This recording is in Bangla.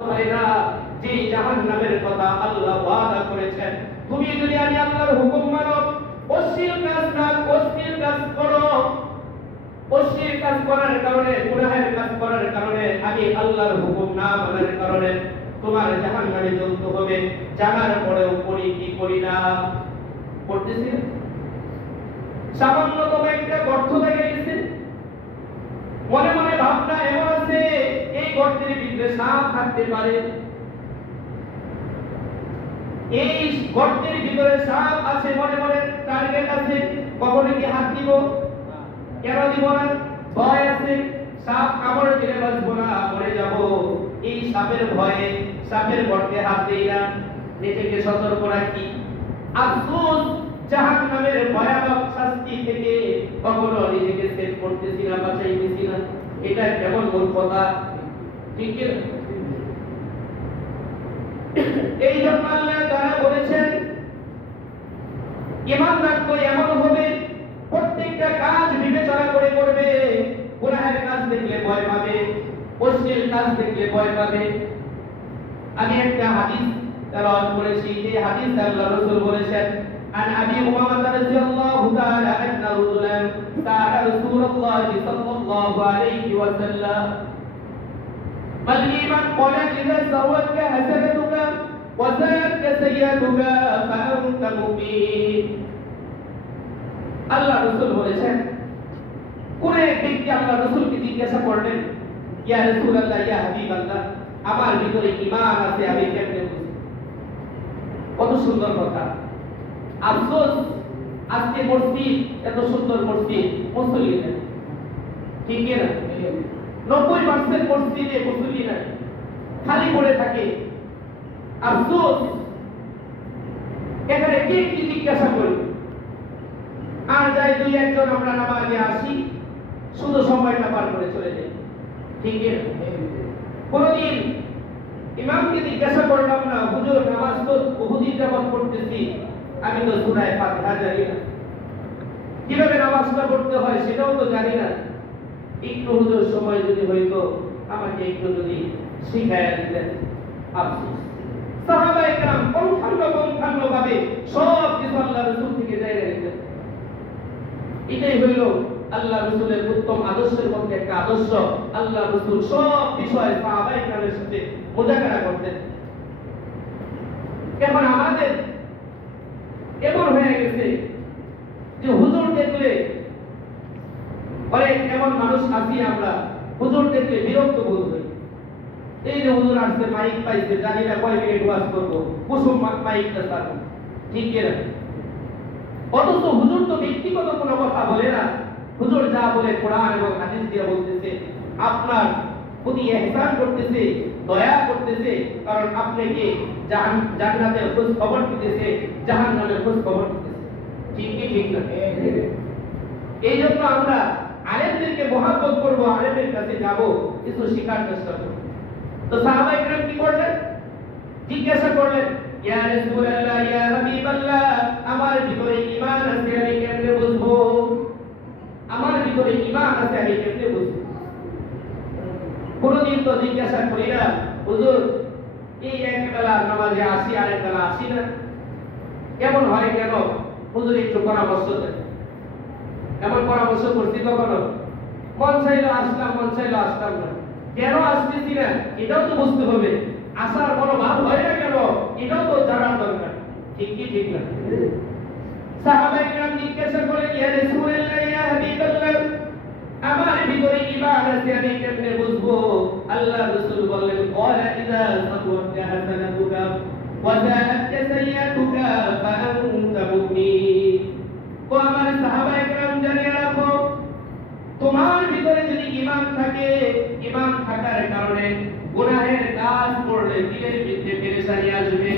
ভাইরা, যে জাহান্নামের কথা আল্লাহ ওয়াদা করেছেন, তুমি যদি আমি আল্লাহর হুকুম মানো, অশ্লীল কাজ করো, অশ্লীল কাজ করার কারণে, গুনাহের কাজ করার কারণে, আমি আল্লাহর হুকুম না মানার কারণে তোমার জাহান্নামে জ্বলতে হবে। জানার পরেও করি কি করি না? করতেছি না। সামান্যতম একটা গর্ত দেখে গেছে, মনে মনে ভাবনা এমন আছে এই গর্তের ভিতরে সাপ থাকতে পারে, এই গর্তের ভিতরে সাপ আছে, মনে মনে টার্গেট আছে, কখনো কি হাত দিব? কেন দিব না? ভয় আছে, সাপ কামড় দিলে বাঁচবো না, মরে যাব, এই সাপের ভয়ে সাপের গর্তে হাত দেই না, নিজেকে সতর্ক রাখি। আফসোস, জাহান্নামের ভয়াবহ শাস্তি থেকে কখনো নিজেকে সেভ করতেছি না, বাঁচাইতেছি না। এটা কেমন মূর্খতা, ঠিক কি না? এই জন্য আল্লাহ তাআলা বলেছেন, ঈমানদার তো এমন হবে, প্রত্যেকটা কাজ বিবেচনা করে করবে। গুনাহের কাজ দেখলে ভয় পাবে, অশ্লীল কাজ দেখলে ভয় পাবে। আমি একটা হাদিস তেলাওয়াত করেছি, এই হাদিস আল্লাহ রাসূল বলেছেন, عن أبي أمامة رضي الله تعالى أن رجلا سأل رسول الله صلى الله عليه وسلم ما الإيمان؟ قال إذا سوتك حسنتك وزادت سيئتك فأنت مؤمن। আল্লাহ রাসূল বলেছেন, কোন এক ব্যক্তি আল্লাহ রাসূলকে জিজ্ঞাসা করলেন, ইয়া রাসূলুল্লাহ, ইয়া হাবিবাল্লাহ, আমার ভিতরে ঈমান আছে, আমি কেমনে বুঝব? কত সুন্দর কথা। আফসোস, আজকে মসজিদ, এত সুন্দর মসজিদ, মুসল্লি নাই, ঠিক না? 90% মসজিদে মুসল্লি নাই, খালি পড়ে থাকে। আফসোস, এখানে কে কি জিজ্ঞাসা করি? আর যাই দুই একজন আমরা নামাজে আসি, শুধু সময়টা পার করে চলে যাই, ঠিক না? কোনদিন ইমামকে জিজ্ঞাসা করলাম না, হুজুর নামাজ তো বহুদিন যাবত পড়তেছি, আমি তো সূরা ফাতিহা জানি না, কিভাবে নামাজটা পড়তে হয় সেটাও তো জানি না, একটু হুজুর সময় যদি হইতো আমাকে একটু যদি শিখায়া দিতেন। আফসোস, সাহাবায়ে কেরাম পঙ্খানুপঙ্খানুভাবে সব কিছু আল্লাহ রাসূল থেকে জানিয়ে নিতেন। এটাই হইল আল্লাহ রাসূলের উত্তম আদর্শের মধ্যে একটা আদর্শ। আল্লাহ রাসূল সব বিষয়ে সাহাবায়ে কেরামের সাথে মুযাকারা করতেন। এখন আমাদের এমন হয়ে গেছে যে হুজুর দেখলে, অনেক এমন মানুষ আছি আমরা, হুজুর দেখলে বিরক্ত বোধ হই। এই যে হুজুর আসছে, মাইক পাইছে, জানি না কয় মিনিট ওয়াজ করবো, কুসুম মাইকটা ছাড়বো, ঠিক না? অথচ হুজুর তো ব্যক্তিগত কোনো কথা বলে না, হুজুর যা বলে কোরআন এবং হাদিস দিয়ে বলতেছে, আপনার প্রতি ইহসান করতেছে, দয়া করতেছে, কারণ আপনাকে জান্নাতের খোঁজ খবর দিতেছে, জাহান্নামের খোঁজ খবর দিতেছে, ঠিক কি ঠিক না? এই জন্য আমরা আলেমদেরকে মহব্বত করব, আলেমের কাছে যাব, কিছু শেখার চেষ্টা করব। তো সাহাবায়ে কেরাম কি করলেন? জিজ্ঞাসা করলেন, ইয়া রাসূলুল্লাহ, ইয়া হাবিবাল্লাহ, আমার ভিতরে ঈমান আছে, আমি কেমনে বুঝবো? আমার ভিতরে ঈমান আছে, আমি কেমনে বুঝবো? কোনদিন তো জিজ্ঞাসা করি না, হুজুর এই এক বেলা নামাজে আসি, আরেক বেলা আসি না, কেমন হয় কেন? হুজুর একটু পরামর্শ দেন। এমন পরামর্শ করছি কখনো? মন চাইলো আসলাম, মন চাইলো আসলাম না। কেন আসতেছি না এটাও তো বুঝতে হবে, আসার মনোভাব হয় না কেন এটাও তো জানার দরকার, ঠিক কি ঠিক না? সাহাবায়ে কেরাম জিজ্ঞাসা করলেন, ইয়া রাসূলুল্লাহ, ইয়া হাবিবাল্লাহ, আমার ভিতরে ঈমান আছে, আমি কেমনে বুঝবো? আল্লাহ রাসূল বললেন, ক্বালা ইযা সাওয়াতা হাসানাতুকা ওয়া যাআত সাইয়্যাতুকা ফাআনতা মুমিন। ও আমার সাহাবায়ে কেরাম, জানিয়ে রাখো, তোমার ভিতরে যদি ঈমান থাকে, ঈমান থাকার কারণে গুনাহের কাজ করলে দিলের ভিতরে পেরেশানি আসবে।